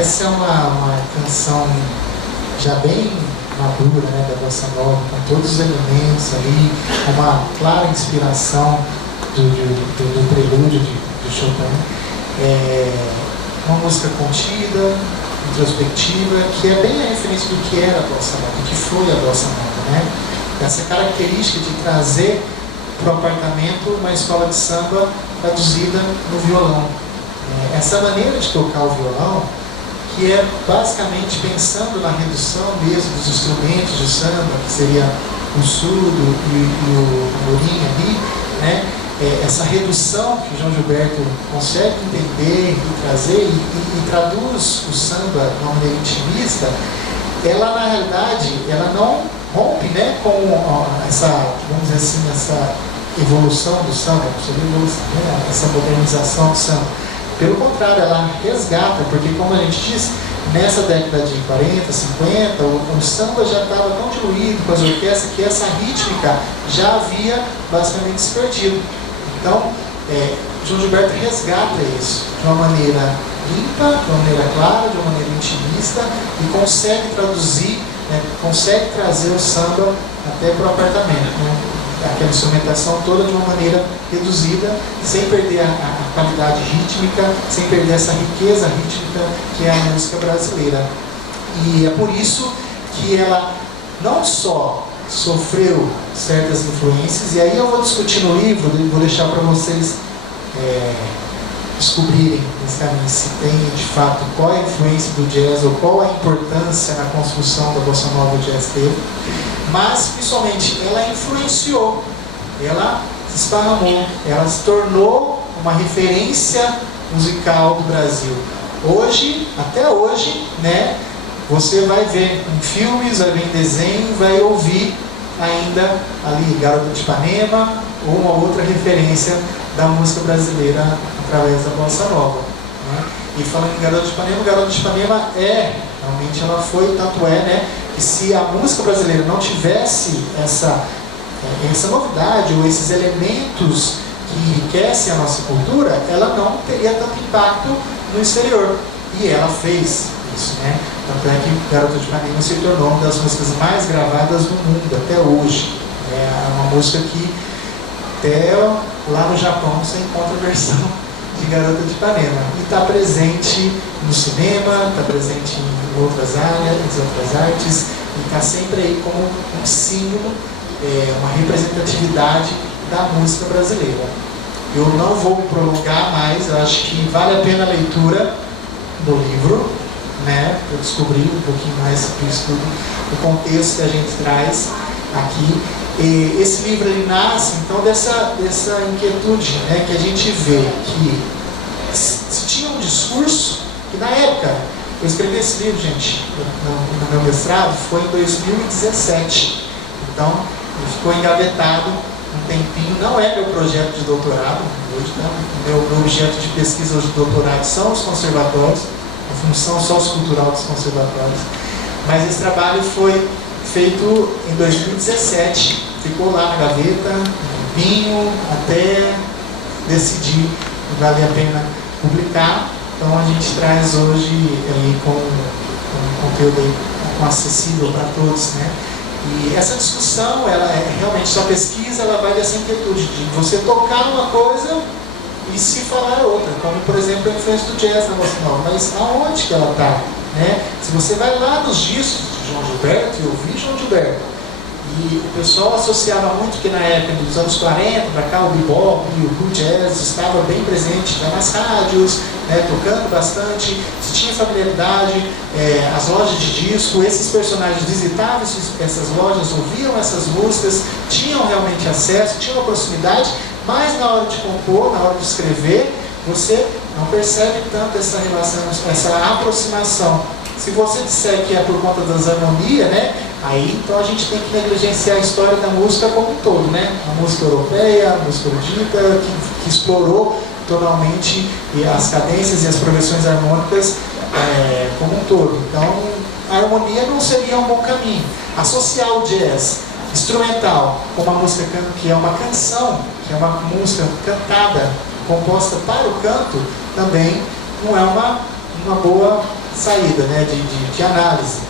essa é uma canção já bem madura, né, da bossa nova, com todos os elementos ali, uma clara inspiração do prelúdio de Chopin. Uma música contida, introspectiva, que é bem a referência do que era a bossa nova, do que foi a bossa nova, né? Essa característica de trazer para o apartamento uma escola de samba traduzida no violão. Essa maneira de tocar o violão, que é basicamente pensando na redução mesmo dos instrumentos de samba, que seria o surdo e o morim ali, né? Essa redução que o João Gilberto consegue entender e trazer e traduz o samba de uma maneira intimista, ela na realidade ela não rompe, né, com essa, vamos dizer assim, essa evolução do samba, essa modernização do samba. Pelo contrário, ela resgata, porque como a gente diz, nessa década de 40, 50, o samba já estava tão diluído com as orquestras que essa rítmica já havia basicamente se perdido. Então, João Gilberto resgata isso de uma maneira limpa, de uma maneira clara, de uma maneira intimista e consegue traduzir, né, consegue trazer o samba até para o apartamento, né? Aquela instrumentação toda de uma maneira reduzida, sem perder a qualidade rítmica, sem perder essa riqueza rítmica que é a música brasileira. E é por isso que ela não só sofreu certas influências, e aí eu vou discutir no livro, vou deixar para vocês descobrirem se tem de fato qual é a influência do jazz ou qual a importância na construção da bossa nova do jazz teve, mas principalmente ela influenciou, ela se esparramou, ela se tornou uma referência musical do Brasil. Hoje, até hoje, né, você vai ver em filmes, vai ver em desenho, vai ouvir ainda ali Garota de Ipanema ou uma outra referência da música brasileira através da bossa nova, né? E falando em Garota de Ipanema realmente ela foi, tanto é, né, que se a música brasileira não tivesse essa novidade ou esses elementos que enriquecem a nossa cultura, ela não teria tanto impacto no exterior. E ela fez isso, né? Tanto é que Garota de Ipanema se tornou uma das músicas mais gravadas do mundo até hoje. É uma música que até lá no Japão você encontra a versão de Garota de Ipanema. E está presente no cinema, está presente em outras áreas, em outras artes, e está sempre aí como um símbolo, uma representatividade da música brasileira. Eu não vou me prolongar mais, eu acho que vale a pena a leitura do livro, né, para descobrir um pouquinho mais sobre isso tudo, o contexto que a gente traz aqui. E esse livro ele nasce então dessa inquietude, né, que a gente vê que se tinha um discurso que na época eu escrevi esse livro, gente, no meu mestrado, foi em 2017, então ele ficou engavetado um tempinho, não é meu projeto de doutorado hoje, tá? Meu objeto de pesquisa hoje de doutorado são os conservatórios, a função sociocultural dos conservatórios, mas esse trabalho foi feito em 2017, ficou lá na gaveta, um tempinho, até decidir que vale a pena publicar. Então a gente traz hoje aí com um conteúdo aí, acessível para todos, né? E essa discussão, ela realmente, sua pesquisa, ela vai dessa inquietude de você tocar uma coisa e se falar outra, como por exemplo a influência do jazz na bossa nova, mas aonde que ela está, né? Se você vai lá nos discos de João Gilberto, eu vi João Gilberto, e o pessoal associava muito que na época dos anos 40 para cá o bebop e o blue jazz estava bem presente já nas rádios, né, tocando bastante, se tinha familiaridade, as lojas de disco, esses personagens visitavam essas lojas, ouviam essas músicas, tinham realmente acesso, tinham uma proximidade, mas na hora de compor, na hora de escrever, você não percebe tanto essa relação, essa aproximação. Se você disser que é por conta das harmonias, né, aí então a gente tem que negligenciar a história da música como um todo, né? A música europeia, a música erudita, que explorou totalmente as cadências e as progressões harmônicas como um todo. Então, a harmonia não seria um bom caminho. Associar o jazz instrumental com uma música que é uma canção, que é uma música cantada, composta para o canto, também não é uma boa saída, né, de análise.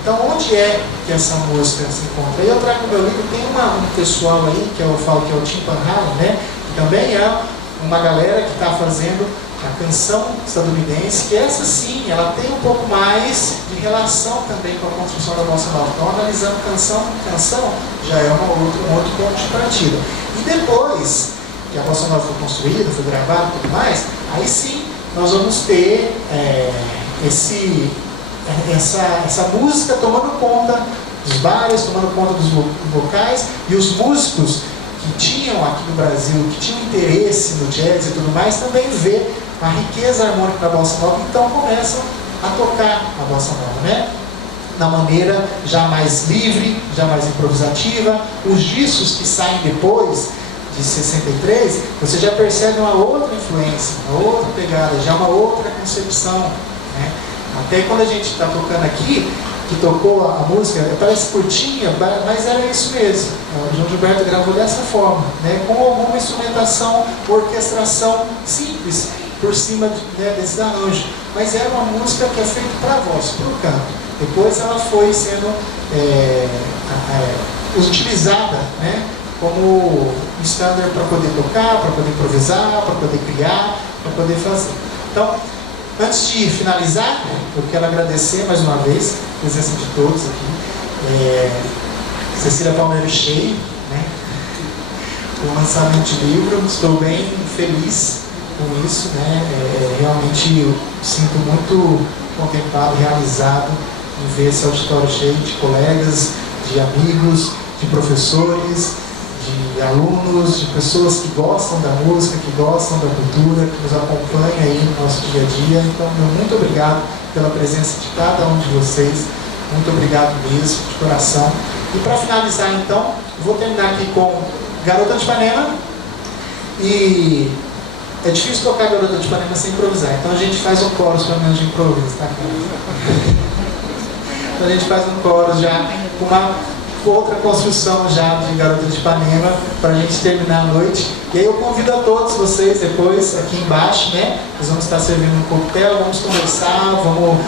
Então, onde é que essa música se encontra? Aí eu trago no meu livro, tem um pessoal aí, que eu falo que é o Tim Panhala, né, que também é uma galera que está fazendo a canção estadunidense, que essa sim, ela tem um pouco mais de relação também com a construção da bossa nova. Então, analisando canção por canção, já é um outro ponto de partida. E depois que a bossa nova foi construída, foi gravada e tudo mais, aí sim nós vamos ter essa música tomando conta dos bares, tomando conta dos vocais, e os músicos que tinham aqui no Brasil, que tinham interesse no jazz e tudo mais, também vê a riqueza harmônica da bossa nova, então começam a tocar a bossa nova, né? Na maneira já mais livre, já mais improvisativa. Os discos que saem depois de 63, você já percebe uma outra influência, uma outra pegada, já uma outra concepção, né? Até quando a gente está tocando aqui, que tocou a música, parece curtinha, mas era isso mesmo. O João Gilberto gravou dessa forma, né? Com alguma instrumentação, orquestração simples por cima desse arranjo. Mas era uma música que é feita para a voz, para o canto. Depois ela foi sendo utilizada, né, como standard para poder tocar, para poder improvisar, para poder criar, para poder fazer. Então, antes de finalizar, eu quero agradecer mais uma vez a presença de todos aqui. Cecília Palmeiro Cheio, né, o lançamento de livro, estou bem feliz com isso, né? Realmente eu sinto muito contemplado, realizado em ver esse auditório cheio de colegas, de amigos, de professores, de alunos, de pessoas que gostam da música, que gostam da cultura, que nos acompanham aí no nosso dia a dia. Então, meu muito obrigado pela presença de cada um de vocês. Muito obrigado mesmo, de coração. E para finalizar, então, vou terminar aqui com Garota de Ipanema. E é difícil tocar Garota de Ipanema sem improvisar. Então a gente faz um chorus pelo menos de improviso, tá? Então a gente faz um chorus já com uma outra construção já de Garota de Ipanema para a gente terminar a noite. E aí eu convido a todos vocês depois aqui embaixo, né? Nós vamos estar servindo um coquetel, vamos conversar, vamos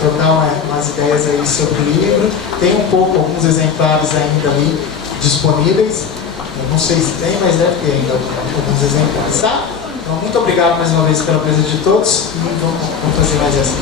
trocar umas ideias aí sobre o livro. Tem alguns exemplares ainda ali disponíveis. Eu não sei se tem, mas deve ter ainda alguns exemplares, tá? Então, muito obrigado mais uma vez pela presença de todos e vamos fazer mais essa.